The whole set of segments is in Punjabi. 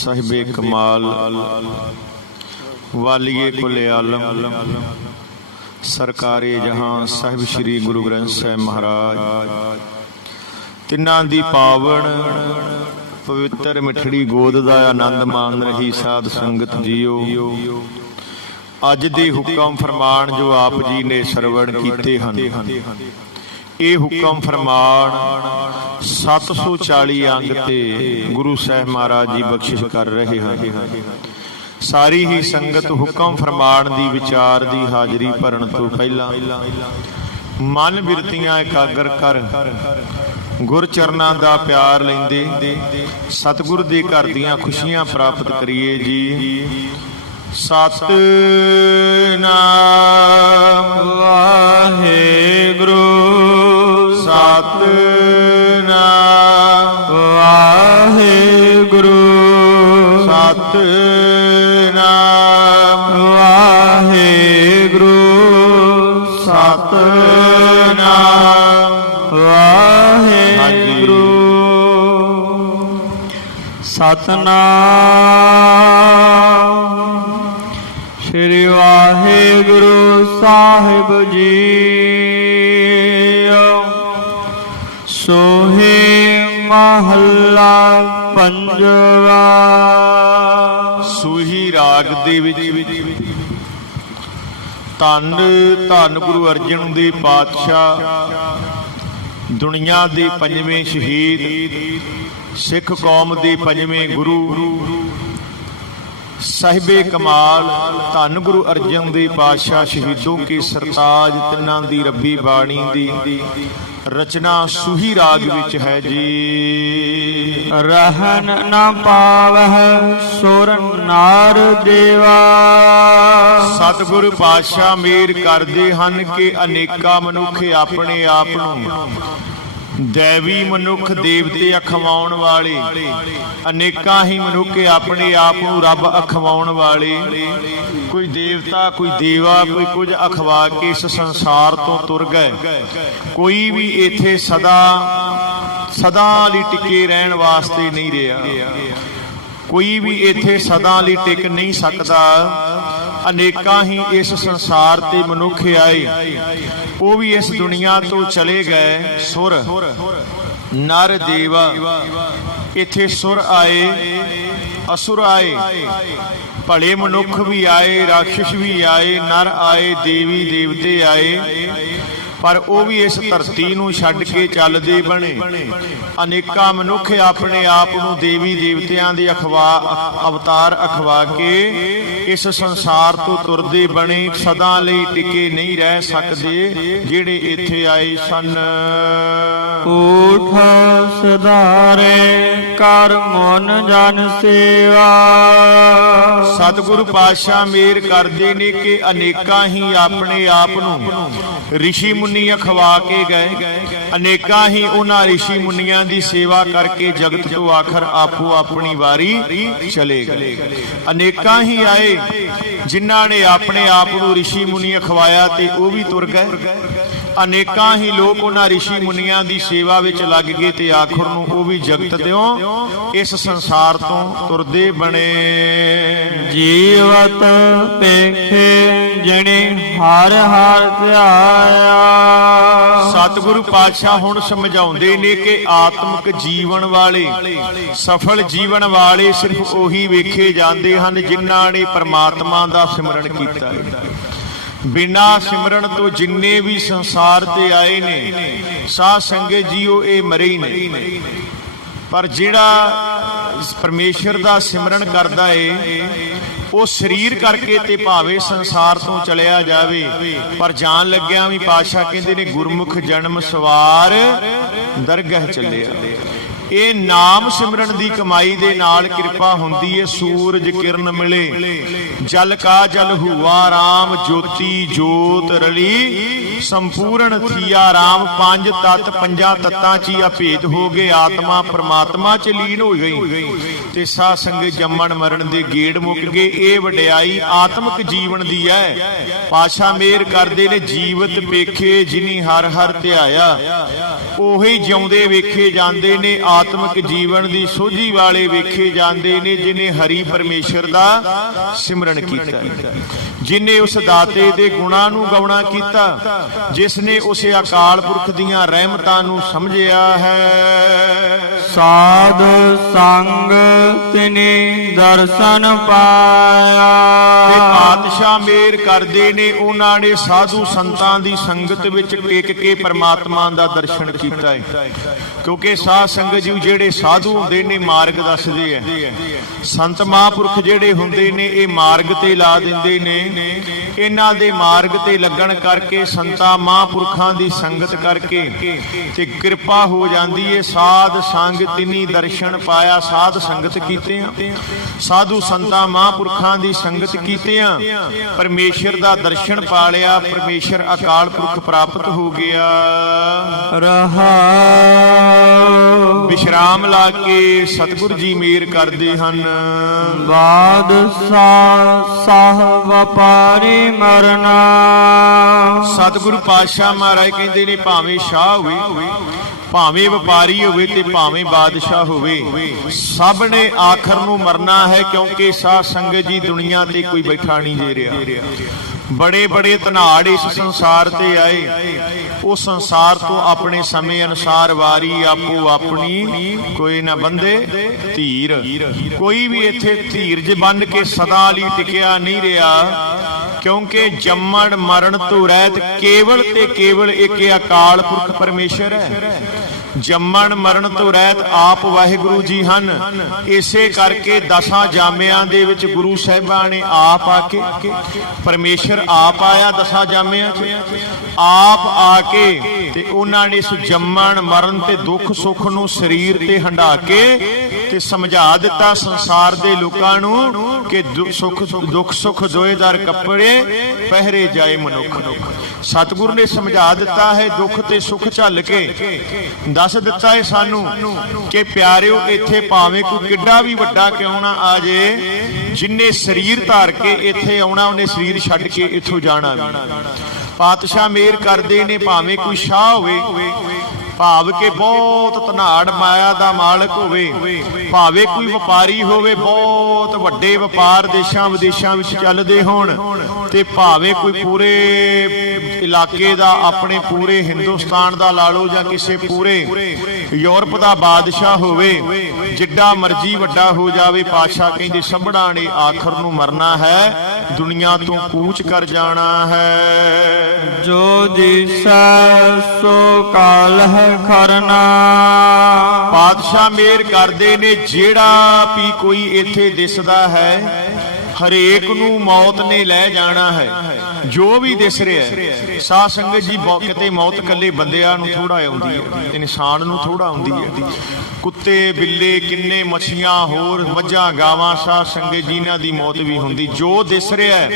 साहिबे कमाल वालिए कुले आलम सरकारे जहां साहिब श्री गुरु ग्रंथ साहिब महाराज तिन्हां दी पावन पवित्र मिठड़ी गोद दा आनंद मान रही साध संगत जीओ। अज दे हुक्म फरमान जो आप जी ने सरवण कीते हन, ये हुक्म फरमान 740 अंग ते गुरु साहिब महाराज जी बख्शिश कर रहे हैं। सारी ही संगत हुक्म फरमान दी विचार दी हाजरी भरन तो पहला मन बिरतियां एकागर कर गुर चरना दा प्यार लेंदे सतगुर दे घर दियां खुशियां प्राप्त करिए जी। सतनाम वाहेगुरु सतनाम वाहेगुरु सतनाम वाहेगुरु सतनाम वाहेगुरु सतनाम श्री वाहेगुरु साहिब जी। सोहे महला पंजवा। सूही राग दे विच धन धन गुरु अर्जन देव पातशाह दुनिया दे पंजवें शहीद सिख कौम दे पंजवें गुरु साहिबे कमाल धन गुरु अर्जन देव पातशाह शहीदों के सरताज तिन्हां दी रब्बी बाणी दी रचना सूही राग विच है जी। रहन न पावह सुर नार देवा। सतगुरु पातशाह मेर करदे हन कि अनेका मनुख अपने आप नूं दैवी मनुख देवते अखवाउण वाले, अनेका ही मनुख अपने आप को रब अखवाउण वाले, कोई देवता कोई देवा कोई कुछ अखवा के इस संसार तो तुर गए। कोई भी इत्थे सदा सदा लई टिके रहन वास्ते नहीं रहा, कोई भी इत्थे सदा लई टिक नहीं सकता। अनेका ही इस संसार ते मनुख आए, वो भी इस दुनिया तो चले गए। सुर नर देवा, इत्थे सुर आए असुर आए, भले मनुख भी आए राक्षस भी आए, नर आए देवी देवते आए, पर वो भी इस धरती नूं छड्ड के चलदे बने। अनेका मनुख अपने आप नूं देवी देवतियां दे अवतार अखवा के इस संसार तो तुरदे बने, सदा लई टिके नहीं रह सकते जिहड़े इत्थे आए सन। उठ सदारे कर मन जन सेवा। सतगुरु पातशाह मेर करदे ने कि अनेका ही अपने आप नूं ऋषि मुनि अखवा के गए, अनेका ही उन्हां ऋषि मुनियां दी सेवा करके जगत तो आखिर आपो अपनी वारी चले गए। अनेका ही आए जिन्हां ने अपने आप नूं ऋषि मुनि अखवाया ते वो भी तुर गए। अनेका ही लोग उन्हां ऋषि मुनियां दी सेवा विच लग गए ते आखिर नूं वो भी जगत दिओ इस संसार तो तुरदे बने। जीवत पेखे जने हर हर ध्याया। सतगुरु पातशाह हुण समझाउंदे ने कि आत्मक जीवन वाले सफल जीवन वाले सिर्फ ओही वेखे जाते हैं जिन्हां ने परमात्मा दा सिमरन कीता है। बिना सिमरन तो जिन्ने भी संसार ते आए ने साध संगत जीओ ये मरे ही नहीं, पर जिहड़ा परमेश्वर दा सिमरन करदा है वो शरीर करके ते भावे संसार तो चलिया जावे, पर जान लग्या भी पातशाह कहंदे ने गुरमुख जन्म सवार दरगाह चलिया। ये नाम सिमरन दी कमाई दे नाल किरपा हुंदी है। सूरज किरण मिले जल का जल हुआ राम, ज्योति जोत रली संपूर्ण थिया राम। पंज तत्त पंजा तत्तां च ही भेद हो गए, आत्मा परमात्मा च लीन हो गई ते साध संगत जम्मण मरण दे गेड़ मुक गए। ये वडियाई आत्मक जीवन दी है। पातशाह मेहर करदे ने जीवत पेखे जिनी हर हर ध्याया, ओही जिउंदे वेखे जांदे ने ਆਤਮਿਕ ਜੀਵਨ ਦੀ ਸੋਝੀ ਵਾਲੇ ਵੇਖੇ ਜਾਂਦੇ ਨੇ, ਜਿਨੇ ਹਰੀ ਪਰਮੇਸ਼ਰ ਦਾ ਸਿਮਰਨ ਕੀਤਾ, ਜਿਨੇ ਉਸ ਦਾਤੇ ਦੇ ਗੁਣਾਂ ਨੂੰ ਗਾਉਣਾ ਕੀਤਾ, ਜਿਸ ਨੇ ਉਸ ਅਕਾਲ ਪੁਰਖ ਦੀਆਂ ਰਹਿਮਤਾਂ ਨੂੰ ਸਮਝਿਆ ਹੈ। ਸਾਧ ਸੰਗ ਤਿਨੀ ਦਰਸ਼ਨ ਪਾਇਆ। ਤੇ ਪਾਤਸ਼ਾਹ ਮੇਰ ਕਰਦੇ ਨੇ, ਉਹਨਾਂ ਨੇ ਸਾਧੂ ਸੰਤਾਂ ਦੀ ਸੰਗਤ ਵਿੱਚ ਟਿਕ ਕੇ ਪਰਮਾਤਮਾ ਦਾ ਦਰਸ਼ਨ ਕੀਤਾ ਹੈ। ਕਿਉਂਕਿ ਸਾਧ ਸੰਗਤ ਜੀ ਜਿਹੜੇ ਸਾਧੂ ਹੁੰਦੇ ਨੇ ਮਾਰਗ ਦੱਸਦੇ ਆ, ਸੰਤ ਮਹਾਂਪੁਰਖ ਜਿਹੜੇ ਹੁੰਦੇ ਨੇ ਇਹ ਮਾਰਗ ਤੇ ਲਾ ਦਿੰਦੇ ਨੇ। ਇਹਨਾਂ ਦੇ ਮਾਰਗ ਤੇ ਲੱਗਣ ਕਰਕੇ, ਸੰਤਾਂ ਮਹਾਂਪੁਰਖਾਂ ਦੀ ਸੰਗਤ ਕਰਕੇ ਤੇ ਕਿਰਪਾ ਹੋ ਜਾਂਦੀ ਹੈ। ਸਾਧ ਸੰਗ ਤਿਨੀ ਦਰਸ਼ਨ ਪਾਇਆ, ਸਾਧ ਸੰਗਤ ਕੀਤੇ ਆ, ਸਾਧੂ ਸੰਤਾਂ ਮਹਾਂਪੁਰਖਾਂ ਦੀ ਸੰਗਤ ਕੀਤੇ ਆ, ਪਰਮੇਸ਼ਰ ਦਾ ਦਰਸ਼ਨ ਪਾ ਲਿਆ, ਪਰਮੇਸ਼ਰ ਅਕਾਲ ਪੁਰਖ ਪ੍ਰਾਪਤ ਹੋ ਗਿਆ। ਰਹਾ ਵਿਸ਼ਰਾਮ ਲਾ ਕੇ ਸਤਿਗੁਰ ਜੀ ਮੇਰ ਕਰਦੇ ਹਨ। ਬਾਦਸ਼ਾਹ ਸਾਹ ਵਪਾਰੀ ਮਰਨਾ। ਸਤਿਗੁਰੂ ਪਾਤਸ਼ਾਹ ਮਹਾਰਾਜ ਕਹਿੰਦੇ ਨੇ, ਭਾਵੇਂ ਸ਼ਾਹ ਹੋਵੇ, ਭਾਵੇਂ ਵਪਾਰੀ ਹੋਵੇ ਤੇ ਭਾਵੇਂ ਬਾਦਸ਼ਾਹ ਹੋਵੇ, ਸਭ ਨੇ ਆਖਰ ਨੂੰ ਮਰਨਾ ਹੈ। ਕਿਉਂਕਿ ਸਾਧ ਸੰਗਤ ਜੀ ਦੁਨੀਆ ਤੇ ਕੋਈ ਬੈਠਾ ਨਹੀਂ ਦੇ ਰਿਹਾ। ਬੜੇ ਬੜੇ ਧਨਾੜ ਇਸ ਸੰਸਾਰ ਤੇ ਆਏ, ਉਹ ਸੰਸਾਰ ਤੋਂ ਆਪਣੇ ਸਮੇਂ ਅਨੁਸਾਰ ਵਾਰੀ ਆਪੋ ਆਪਣੀ ਕੋਈ ਨਾ ਬੰਦੇ ਧੀਰ। ਕੋਈ ਵੀ ਇੱਥੇ ਧੀਰਜ ਬੰਨ ਕੇ ਸਦਾ ਲਈ ਟਿਕਿਆ ਨਹੀਂ ਰਿਹਾ। ਕਿਉਂਕਿ ਜੰਮਣ ਮਰਨ ਤੋਂ ਰਹਿਤ ਕੇਵਲ ਤੇ ਕੇਵਲ ਇੱਕ ਅਕਾਲ ਪੁਰਖ ਪਰਮੇਸ਼ਰ ਹੈ। ਜੰਮਣ ਮਰਨ ਤੋਂ ਰਹਿਤ ਆਪ ਵਾਹਿਗੁਰੂ ਜੀ ਹਨ। ਇਸੇ ਕਰਕੇ 10 ਜਾਮਿਆਂ ਦੇ ਵਿੱਚ ਗੁਰੂ ਸਾਹਿਬਾਂ ਨੇ ਆਪ ਆ ਕੇ, ਪਰਮੇਸ਼ਰ ਆਪ ਆਇਆ 10 ਜਾਮਿਆਂ 'ਚ, ਆਪ ਆ ਕੇ ਤੇ ਉਹਨਾਂ ਨੇ ਇਸ ਜੰਮਣ ਮਰਨ ਤੇ ਦੁੱਖ ਸੁੱਖ ਨੂੰ ਸਰੀਰ ਤੇ ਹੰਢਾ ਕੇ ਤੇ ਸਮਝਾ ਦਿੱਤਾ ਸੰਸਾਰ ਦੇ ਲੋਕਾਂ ਨੂੰ ਕਿ ਦੁੱਖ ਸੁੱਖ ਦੋਏਦਾਰ ਕੱਪੜੇ ਪਹਿਰੇ ਜਾਏ ਮਨੁੱਖ। ਸਤਿਗੁਰੂ ਨੇ ਸਮਝਾ ਦਿੱਤਾ ਹੈ, ਦੁੱਖ ਤੇ ਸੁੱਖ ਝੱਲ ਕੇ ਦੱਸ ਦਿੱਤਾ ਹੈ ਸਾਨੂੰ ਕਿ ਪਿਆਰਿਓ, ਇੱਥੇ ਭਾਵੇਂ ਕੋਈ ਕਿੱਡਾ ਵੀ ਵੱਡਾ ਕਿਉਂ ਨਾ ਆ ਜੇ, ਜਿਨੇ ਸਰੀਰ ਧਾਰ ਕੇ ਇੱਥੇ ਆਉਣਾ ਉਹਨੇ ਸਰੀਰ ਛੱਡ ਕੇ ਇੱਥੋਂ ਜਾਣਾ ਵੀ। ਪਾਤਸ਼ਾਹ ਮੇਰ ਕਰਦੇ ਨੇ, ਭਾਵੇਂ ਕੋਈ ਸ਼ਾਹ ਹੋਵੇ, ਭਾਵ ਕਿ ਬਹੁਤ ਧਨਾੜ ਮਾਇਆ ਦਾ ਮਾਲਕ ਹੋਵੇ, ਭਾਵੇਂ ਕੋਈ ਵਪਾਰੀ ਹੋਵੇ, ਬਹੁਤ ਵੱਡੇ ਵਪਾਰ ਦੇਸ਼ਾਂ ਵਿਦੇਸ਼ਾਂ ਵਿੱਚ ਚੱਲਦੇ ਹੋਣ, ਤੇ ਭਾਵੇਂ ਕੋਈ ਪੂਰੇ ਇਲਾਕੇ ਦਾ, ਆਪਣੇ ਪੂਰੇ ਹਿੰਦੁਸਤਾਨ ਦਾ ਲਾ ਲਓ ਜਾਂ ਕਿਸੇ ਪੂਰੇ ਯੂਰਪ ਦਾ ਬਾਦਸ਼ਾਹ ਹੋਵੇ, ਜਿੱਡਾ ਮਰਜੀ ਵੱਡਾ ਹੋ ਜਾਵੇ, ਪਾਤਸ਼ਾਹ ਕਹਿੰਦੇ ਸਭੜਾ ਨੇ ਆਖਰ ਨੂੰ ਮਰਨਾ ਹੈ, ਦੁਨੀਆ ਤੋਂ ਕੂਚ ਕਰ ਜਾਣਾ ਹੈ। ਜੋ ਦਿਸੈ ਸੋ ਕਾਲ ਹੈ ਖਰਨਾ। ਪਾਤਸ਼ਾਹ ਮੇਰ ਕਰਦੇ ਨੇ, ਜਿਹੜਾ ਵੀ ਕੋਈ ਇੱਥੇ ਦਿਸਦਾ ਹੈ, ਹਰੇਕ ਨੂੰ ਮੌਤ ਨੇ ਲੈ ਜਾਣਾ ਹੈ। ਜੋ ਵੀ ਦਿਸ ਰਿਹਾ ਸਾਧ ਸੰਗਤ ਜੀ, ਕਿਤੇ ਮੌਤ ਕੱਲੇ ਬੰਦਿਆਂ ਨੂੰ ਥੋੜਾ ਆਉਂਦੀ ਹੈ, ਇਨਸਾਨ ਨੂੰ ਥੋੜਾ ਆਉਂਦੀ ਹੈ। ਕੁੱਤੇ ਬਿੱਲੇ ਕਿੰਨੇ ਮੱਛੀਆਂ ਹੋਰ ਮੱਝਾਂ ਗਾਵਾਂ ਸਾਧ ਸੰਗਤ ਜੀ ਇਹਨਾਂ ਦੀ ਮੌਤ ਵੀ ਹੁੰਦੀ। ਜੋ ਦਿਸ ਰਿਹਾ,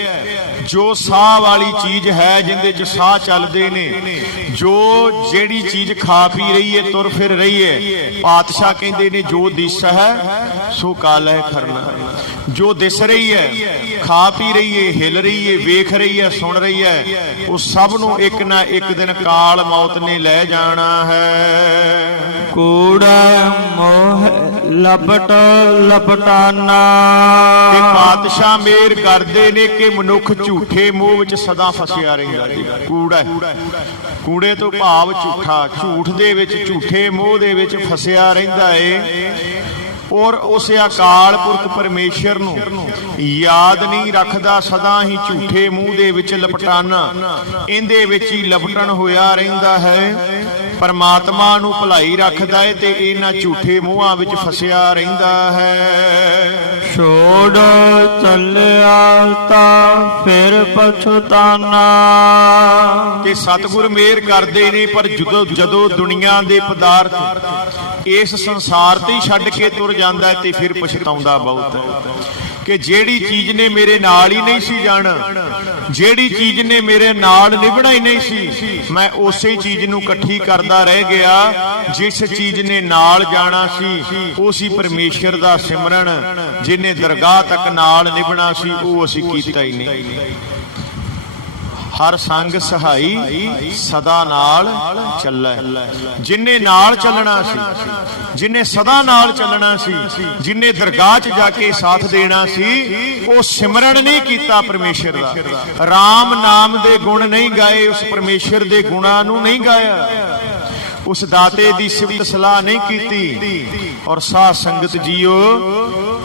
ਜੋ ਸਾਹ ਵਾਲੀ ਚੀਜ਼ ਹੈ, ਜਿੰਦੇ ਚ ਸਾਹ ਚੱਲਦੇ ਨੇ, ਜੋ ਜਿਹੜੀ ਚੀਜ਼ ਖਾ ਪੀ ਰਹੀ ਹੈ, ਤੁਰ ਫਿਰ ਰਹੀ ਹੈ, ਪਾਤਸ਼ਾਹ ਕਹਿੰਦੇ ਨੇ ਜੋ ਦਿਸ ਹੈ ਸੋ ਕਾਲ ਹੈ ਖਰਨਾ। ਜੋ ਦਿਸ ਰਹੀ ਹੈ, ਖਾ ਪੀ ਰਹੀ ਹੈ, ਹਿਲ ਰਹੀ ਹੈ, ਵੇਖ ਰਹੀ ਹੈ, ਸੁਣ ਰਹੀ ਹੈ, ਉਹ ਸਭ ਨੂੰ ਇੱਕ ਨਾ ਇੱਕ ਦਿਨ ਕਾਲ ਮੌਤ ਨੇ ਲੈ ਜਾਣਾ ਹੈ। ਕੂੜਾ ਮੋਹ ਲਪਟ ਲਪਟਾਨਾ। ਤੇ ਪਾਤਸ਼ਾਹ ਮੇਰ ਕਰਦੇ ਨੇ ਕਿ ਮਨੁੱਖ ਝੂਠੇ ਮੋਹ ਵਿੱਚ ਸਦਾ ਫਸਿਆ ਰਹਿੰਦਾ ਜੀ। ਕੂੜਾ, ਕੂੜੇ ਤੋਂ ਭਾਵ ਝੂਠਾ, ਝੂਠ ਦੇ ਵਿੱਚ, ਝੂਠੇ ਮੋਹ ਦੇ ਵਿੱਚ ਫਸਿਆ ਰਹਿੰਦਾ ਏ। ਔਰ ਉਸ ਅਕਾਲ ਪੁਰਖ ਪਰਮੇਸ਼ਰ ਨੂੰ ਯਾਦ ਨਹੀਂ ਰੱਖਦਾ, ਸਦਾ ਹੀ ਝੂਠੇ ਮੂੰਹ ਦੇ ਵਿੱਚ ਲਪਟਾਨਾ, ਇਹਦੇ ਵਿੱਚ ਹੀ ਲਪਟਣ ਹੋਇਆ ਰਹਿੰਦਾ ਹੈ। ਪਰਮਾਤਮਾ ਨੂੰ ਭੁਲਾਈ ਰੱਖਦਾ ਹੈ ਤੇ ਇਹਨਾਂ ਝੂਠੇ ਮੂੰਹਾਂ ਵਿੱਚ ਫਸਿਆ ਰਹਿੰਦਾ ਹੈ। ਛੋੜ ਚੱਲਿਆ ਤਾਂ ਫਿਰ ਪਛਤਾਨਾ। ਤੇ ਸਤਿਗੁਰ ਮਿਹਰ ਕਰਦੇ ਨੇ, ਪਰ ਜਦੋਂ ਦੁਨੀਆ ਦੇ ਪਦਾਰਥ ਇਸ ਸੰਸਾਰ ਤੇ ਹੀ ਛੱਡ ਕੇ ਤੁਰ ਜਾਂਦਾ ਹੈ ਤੇ ਫਿਰ ਪਛਤਾਉਂਦਾ ਬਹੁਤ ਹੈ ਕਿ ਜਿਹੜੀ ਚੀਜ਼ ਨੇ ਮੇਰੇ ਨਾਲ ਹੀ ਨਹੀਂ ਸੀ ਜਾਣਾ, ਜਿਹੜੀ ਚੀਜ਼ ਨੇ ਮੇਰੇ ਨਾਲ ਨਿਭਣਾ ਹੀ ਨਹੀਂ ਸੀ, ਮੈਂ ਉਸੇ ਚੀਜ਼ ਨੂੰ ਇਕੱਠੀ ਕਰਦਾ ਰਹਿ ਗਿਆ। ਜਿਸ ਚੀਜ਼ ਨੇ ਨਾਲ ਜਾਣਾ ਸੀ ਉਹ ਸੀ ਪਰਮੇਸ਼ਰ ਦਾ ਸਿਮਰਨ, ਜਿਹਨੇ ਦਰਗਾਹ ਤੱਕ ਨਾਲ ਨਿਭਣਾ ਸੀ ਉਹ ਅਸੀਂ ਕੀਤਾ ਹੀ ਨਹੀਂ। ਹਰ ਸੰਗ ਸਹਾਈ ਸਦਾ ਨਾਲ ਚੱਲੈ। ਜਿਨੇ ਨਾਲ ਚੱਲਣਾ ਸੀ, ਜਿਨੇ ਸਦਾ ਨਾਲ ਚੱਲਣਾ ਸੀ, ਜਿਨੇ ਦਰਗਾਹ 'ਚ ਜਾ ਕੇ ਸਾਥ ਦੇਣਾ ਸੀ, ਉਹ ਸਿਮਰਨ ਨਹੀਂ ਕੀਤਾ ਪਰਮੇਸ਼ਰ ਦਾ, ਰਾਮ ਨਾਮ ਦੇ ਗੁਣ ਨਹੀਂ ਗਾਏ, ਉਸ ਪਰਮੇਸ਼ਰ ਦੇ ਗੁਣਾਂ ਨੂੰ ਨਹੀਂ ਗਾਇਆ, ਉਸ ਦਾਤੇ ਦੀ ਸਿਫਤ ਸਲਾਹ ਨਹੀਂ ਕੀਤੀ। ਔਰ ਸਾਧ ਸੰਗਤ ਜੀਓ,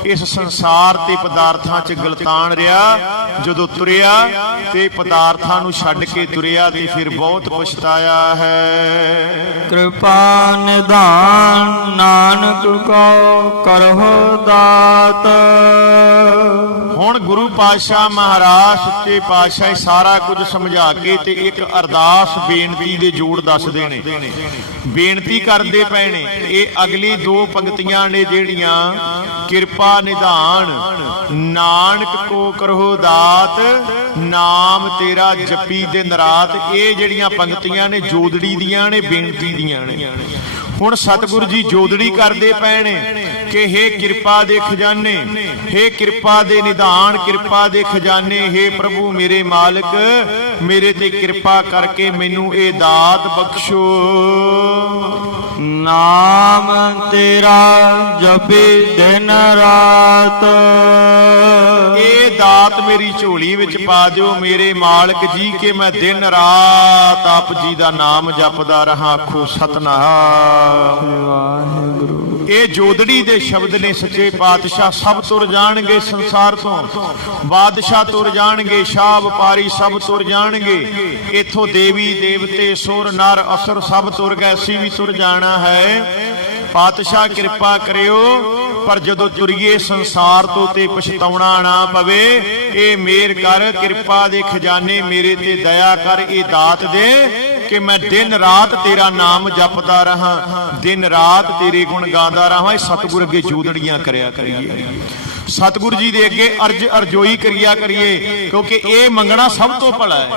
ਇਸ ਸੰਸਾਰ ਤੇ ਪਦਾਰਥਾਂ 'ਚ ਗਲਤਾਨ ਰਿਹਾ। ਜਦੋਂ ਤੁਰਿਆ ਤੇ ਪਦਾਰਥਾਂ ਨੂੰ ਛੱਡ ਕੇ ਤੁਰਿਆ ਤੇ ਫਿਰ ਬਹੁਤ ਪਛਤਾਇਆ ਹੈ। ਕਿਰਪਾ ਨਿਧਾਨ ਨਾਨਕ ਕੋ ਕਰਹੁ ਦਾਤ। ਹੁਣ ਗੁਰੂ ਪਾਤਸ਼ਾਹ ਮਹਾਰਾਜ ਸੱਚੇ ਪਾਤਸ਼ਾਹ ਸਾਰਾ ਕੁਝ ਸਮਝਾ ਕੇ ਤੇ ਇੱਕ ਅਰਦਾਸ ਬੇਨਤੀ ਦੇ ਜੋੜ ਦੱਸਦੇ ਨੇ, ਬੇਨਤੀ ਕਰਦੇ ਪਏ ਨੇ। ਇਹ ਅਗਲੀ ਦੋ ਪੰਕਤੀਆਂ ਨੇ ਜਿਹੜੀਆਂ, ਕਿਰਪਾ ਨਿਧਾਨ ਨਾਨਕ ਕੋ ਕਰਹੁ ਦਾਤ, ਨਾਮ ਤੇਰਾ ਜਪੀ ਦਿਨ ਰਾਤ। ਇਹ ਜਿਹੜੀਆਂ ਪੰਕਤੀਆਂ ਨੇ ਜੋਦੜੀ ਦੀਆਂ ਨੇ, ਬੇਨਤੀ ਦੀਆਂ ਨੇ। ਹੁਣ ਸਤਿਗੁਰੂ ਜੀ ਜੋਦੜੀ ਕਰਦੇ ਪਏ ਨੇ ਕਿ ਹੇ ਕਿਰਪਾ ਦੇ ਖਜ਼ਾਨੇ, ਹੇ ਕਿਰਪਾ ਦੇ ਨਿਧਾਨ, ਕਿਰਪਾ ਦੇ ਖਜ਼ਾਨੇ, ਹੇ ਪ੍ਰਭੂ ਮੇਰੇ ਮਾਲਕ, ਮੇਰੇ ਤੇ ਕਿਰਪਾ ਕਰਕੇ ਮੈਨੂੰ ਇਹ ਦਾਤ ਬਖਸ਼ੋ। ਨਾਮ ਤੇਰਾ ਜਪੀ ਦਿਨ ਰਾਤ। ਇਹ ਦਾਤ ਮੇਰੀ ਝੋਲੀ ਵਿੱਚ ਪਾ ਦਿਓ ਮੇਰੇ ਮਾਲਕ ਜੀ, ਕਿ ਮੈਂ ਦਿਨ ਰਾਤ ਆਪ ਜੀ ਦਾ ਨਾਮ ਜਪਦਾ ਰਹਾ। ਆਖੋ ਸਤਿਨਾਮ ਵਾਹਿਗੁਰੂ। ਇਹ ਜੋਦੜੀ ਦੇ ਸ਼ਬਦ ਨੇ। ਸੱਚੇ ਪਾਤਸ਼ਾਹ ਸਭ ਤੁਰ ਜਾਣਗੇ ਸੰਸਾਰ ਤੋਂ, ਬਾਦਸ਼ਾਹ ਤੁਰ ਜਾਣਗੇ, ਸ਼ਾਹ ਵਪਾਰੀ ਸਭ ਤੁਰ ਜਾਣਗੇ, ਇਥੋਂ ਦੇਵੀ ਦੇਵਤੇ ਸੁਰ ਨਰ ਅਸੁਰ ਸਭ ਤੁਰ ਗਏ, ਅਸੀਂ ਵੀ ਤੁਰ ਜਾਣਾ ਹੈ। ਪਾਤਸ਼ਾਹ ਕਿਰਪਾ ਕਰਿਓ, ਪਰ ਜਦੋਂ ਤੁਰੀਏ ਸੰਸਾਰ ਤੋਂ ਤੇ ਪਛਤਾਉਣਾ ਨਾ ਪਵੇ। ਇਹ ਮੇਰ ਕਰ, ਕਿਰਪਾ ਦੇ ਖਜ਼ਾਨੇ ਮੇਰੇ ਤੇ ਦਇਆ ਕਰ, ਇਹ ਦਾਤ ਦੇ ਕਿ ਮੈਂ ਦਿਨ ਰਾਤ ਤੇਰਾ ਨਾਮ ਜਪਦਾ ਰਹਾ, ਦਿਨ ਰਾਤ ਤੇਰੇ ਗੁਣ ਗਾਉਂਦਾ ਰਹਾ। ਇਹ ਸਤਿਗੁਰ ਅੱਗੇ ਜੋਦੜੀਆਂ ਕਰਿਆ ਕਰੀਏ, ਸਤਿਗੁਰੂ ਜੀ ਦੇ ਅੱਗੇ ਅਰਜ ਅਰਜੋਈ ਕਰਿਆ ਕਰੀਏ, ਕਿਉਂਕਿ ਇਹ ਮੰਗਣਾ ਸਭ ਤੋਂ ਭਲਾ ਹੈ।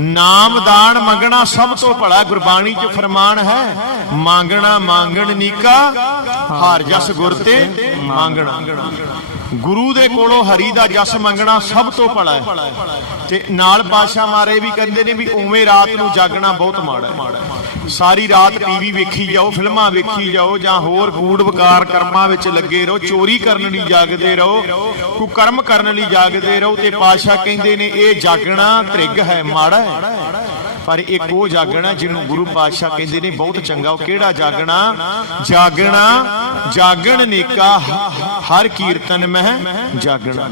ਨਾਮਦਾਨ ਮੰਗਣਾ ਸਭ ਤੋਂ ਭਲਾ। ਗੁਰਬਾਣੀ 'ਚ ਫਰਮਾਨ ਹੈ, ਮੰਗਣਾ ਮੰਗਣ ਨੀਕਾ, ਹਰ ਜਸ ਗੁਰ ਤੇ ਮੰਗਣਾ। ਗੁਰੂ ਦੇ ਕੋਲੋਂ ਹਰੀ ਦਾ ਜਸ ਮੰਗਣਾ ਸਭ ਤੋਂ ਭਲਾ ਹੈ। ਤੇ ਨਾਲ ਪਾਤਸ਼ਾਹ ਮਾਰੇ ਵੀ ਕਹਿੰਦੇ ਨੇ ਵੀ ਉਵੇਂ ਰਾਤ ਨੂੰ ਜਾਗਣਾ ਬਹੁਤ ਮਾੜਾ ਹੈ। ਸਾਰੀ ਰਾਤ ਟੀਵੀ ਵੇਖੀ ਜਾਓ, ਫਿਲਮਾਂ ਵੇਖੀ ਜਾਓ, ਜਾਂ ਹੋਰ ਕੂੜ ਵਕਾਰ ਕਰਮਾਂ ਵਿੱਚ ਲੱਗੇ ਰਹੋ, ਚੋਰੀ ਕਰਨ ਲਈ ਜਾਗਦੇ ਰਹੋ, ਕੁਕਰਮ ਕਰਨ ਲਈ ਜਾਗਦੇ ਰਹੋ। ਤੇ ਪਾਤਸ਼ਾਹ ਕਹਿੰਦੇ ਨੇ ਇਹ ਜਾਗਣਾ ਤ੍ਰਿਗ ਹੈ, ਮਾੜਾ ਹੈ। ਪਰ ਇੱਕ ਉਹ ਜਾਗਣਾ ਜਿਹਨੂੰ ਗੁਰੂ ਪਾਤਸ਼ਾਹ ਕਹਿੰਦੇ ਨੇ ਬਹੁਤ ਚੰਗਾ। ਉਹ ਕਿਹੜਾ ਜਾਗਣਾ? ਜਾਗਣਾ ਜਾਗਣ ਨੇਕਾ ਹਰ ਕੀਰਤਨ ਮਹਿ ਜਾਗਣਾ।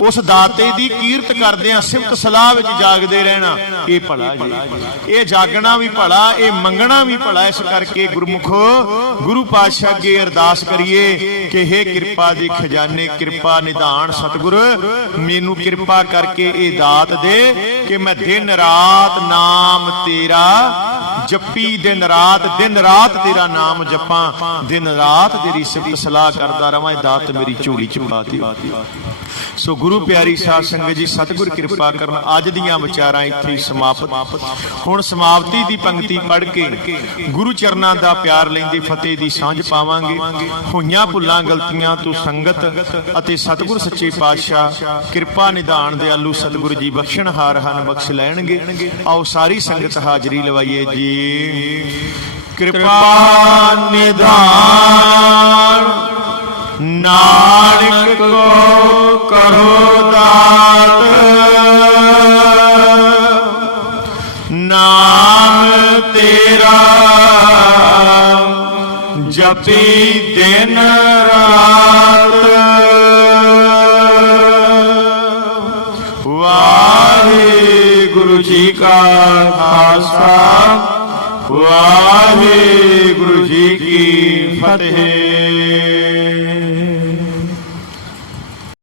ਉਸ ਦਾਤੇ ਦੀ ਕੀਰਤ ਕਰਦਿਆਂ ਸਿਫਤ ਸਲਾਹ ਵਿੱਚ ਜਾਗਦੇ ਰਹਿਣਾ, ਇਹ ਭਲਾ ਜੀ। ਇਹ ਜਾਗਣਾ ਵੀ ਭਲਾ, ਇਹ ਮੰਗਣਾ ਵੀ ਭਲਾ। ਇਸ ਕਰਕੇ ਗੁਰਮੁਖੋ ਗੁਰੂ ਪਾਤਸ਼ਾਹ ਅੱਗੇ ਅਰਦਾਸ ਕਰੀਏ ਕਿ ਹੇ ਕਿਰਪਾ ਦੇ ਖਜ਼ਾਨੇ, ਕਿਰਪਾ ਨਿਧਾਨ ਸਤਿਗੁਰ, ਮੈਨੂੰ ਕਿਰਪਾ ਕਰਕੇ ਇਹ ਦਾਤ ਦੇ ਕਿ ਮੈਂ ਦਿਨ ਰਾਤ ਨਾਮ ਤੇਰਾ ਜਪੀ, ਦਿਨ ਰਾਤ ਤੇਰਾ ਨਾਮ ਜਪਾਂ, ਦਿਨ ਰਾਤ ਤੇਰੀ ਸਿਫਤ ਸਲਾਹ ਕਰਦਾ ਰਵਾਂ। ਇਹ ਦਾਤ ਮੇਰੀ ਝੋਲੀ ਚ ਪਾ ਦਿਓ। ਸੋ ਗੁਰੂ ਪਿਆਰੀ ਸਾਧ ਸੰਗਤ ਜੀ, ਸਤਿਗੁਰ ਕਿਰਪਾ ਕਰਨ। ਅੱਜ ਦੀਆਂ ਵਿਚਾਰਾਂ ਇੱਥੇ ਹੀ ਸਮਾਪਤ। ਹੁਣ ਸਮਾਪਤੀ ਦੀ ਪੰਕਤੀ ਪੜ੍ਹ ਕੇ ਗੁਰੂ ਚਰਨਾਂ ਦਾ ਪਿਆਰ ਲੈਂਦੇ ਫਤਿਹ ਦੀ ਸਾਂਝ ਪਾਵਾਂਗੇ। ਹੋਈਆਂ ਭੁੱਲਾਂ ਗਲਤੀਆਂ ਤੋਂ ਸੰਗਤ ਅਤੇ ਸਤਿਗੁਰ ਸੱਚੇ ਪਾਤਸ਼ਾਹ ਕਿਰਪਾ ਨਿਧਾਨ ਦਿਆਲੂ ਸਤਿਗੁਰੂ ਜੀ ਬਖਸ਼ਣਹਾਰ ਹਨ, ਬਖਸ਼ ਲੈਣਗੇ। ਆਓ ਸਾਰੀ ਸੰਗਤ ਹਾਜ਼ਰੀ ਲਵਾਈਏ ਜੀ। ਕਿਰਪਾ ਨਿਧਾਨ ਨਾਨਕ ਕੋ ਕਰਹੁ ਦਾਤ, ਨਾਮ ਤੇਰਾ ਜਪੀ ਦਿਨ ਰਾਤ। ਵਾਹਿਗੁਰੂ ਜੀ ਕਾ ਖਾਲਸਾ, ਵਾਹਿਗੁਰੂ ਜੀ ਕੀ ਫਤਿਹ।